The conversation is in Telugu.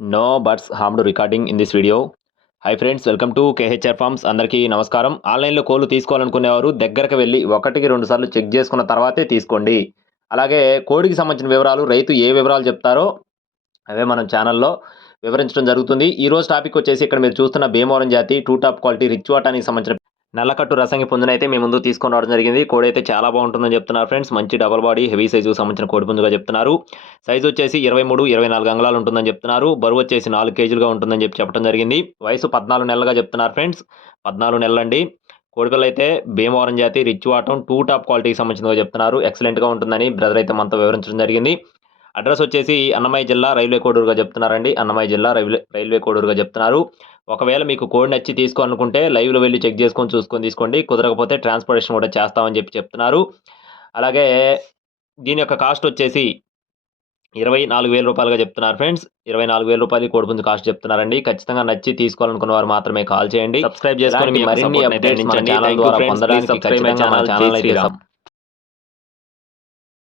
No birds harmed recording in this video hi friends welcome to KHR farms అందరికీ నమస్కారం. ఆన్లైన్లో కోళ్ళు తీసుకోవాలనుకునేవారు దగ్గరకు వెళ్ళి ఒకటికి రెండు సార్లు చెక్ చేసుకున్న తర్వాతే తీసుకోండి. అలాగే కోడికి సంబంధించిన వివరాలు రైతు ఏ వివరాలు చెప్తారో అవే మనం ఛానల్లో వివరించడం జరుగుతుంది. ఈ టాపిక్ వచ్చేసి ఇక్కడ మీరు చూస్తున్న భీమవరం జాతి టూ టాప్ క్వాలిటీ రిచ్ వాటానికి సంబంధించిన నల్లకట్టు రసంగి పుంజును అయితే మీ ముందు తీసుకొని రావడం జరిగింది. కోడి అయితే చాలా బాగుంటుందని చెప్తున్నారు ఫ్రెండ్స్. మంచి డబల్ బాడీ హెవీ సైజుకు సంబంధించిన కోడి పుంజుగా చెప్తున్నారు. సైజు వచ్చేసి ఇరవై మూడు ఇరవై నాలుగు అంగళాలు ఉంటుందని చెప్తున్నారు. బరువు వచ్చేసి నాలుగు కేజీలుగా ఉంటుందని చెప్పి చెప్పడం జరిగింది. వయసు పద్నాలుగు నెలలుగా చెప్తున్నారు ఫ్రెండ్స్. పద్నాలుగు నెలలండి. కోడిపిల్ల అయితే భీమవరం జాతి రిచ్ వాటం టూ టాప్ క్వాలిటీకి సంబంధించినగా చెప్తున్నారు. ఎక్సలెంట్గా ఉంటుందని బ్రదర్ అయితే మనతో వివరించడం జరిగింది. అడ్రస్ వచ్చేసి అన్నమయ్య జిల్లా రైల్వే కోడూరుగా చెప్తున్నారండి. అన్నమయ్య జిల్లా రైల్వే రైల్వే కోడూరుగా చెప్తున్నారు. ఒకవేళ మీకు కోడ్ నచ్చి తీసుకోవాలనుకుంటే లైవ్లో వెళ్ళి చెక్ చేసుకొని చూసుకొని తీసుకోండి. కుదరకపోతే ట్రాన్స్పోర్టేషన్ కూడా చేస్తామని చెప్పి చెప్తున్నారు. అలాగే దీని యొక్క కాస్ట్ వచ్చేసి ఇరవై నాలుగు వేల రూపాయలుగా చెప్తున్నారు ఫ్రెండ్స్. ఇరవై నాలుగు వేల రూపాయలు కోడిపుంజు కాస్ట్ చెప్తున్నారండి. ఖచ్చితంగా నచ్చి తీసుకోవాలనుకున్న వారు మాత్రమే కాల్ చేయండి. సబ్స్క్రైబ్ చేసుకొని మీ మరిన్ని అప్డేట్స్ మన ఛానల్ ద్వారా పొందడానికి ఖచ్చితంగా మన ఛానల్ అయితే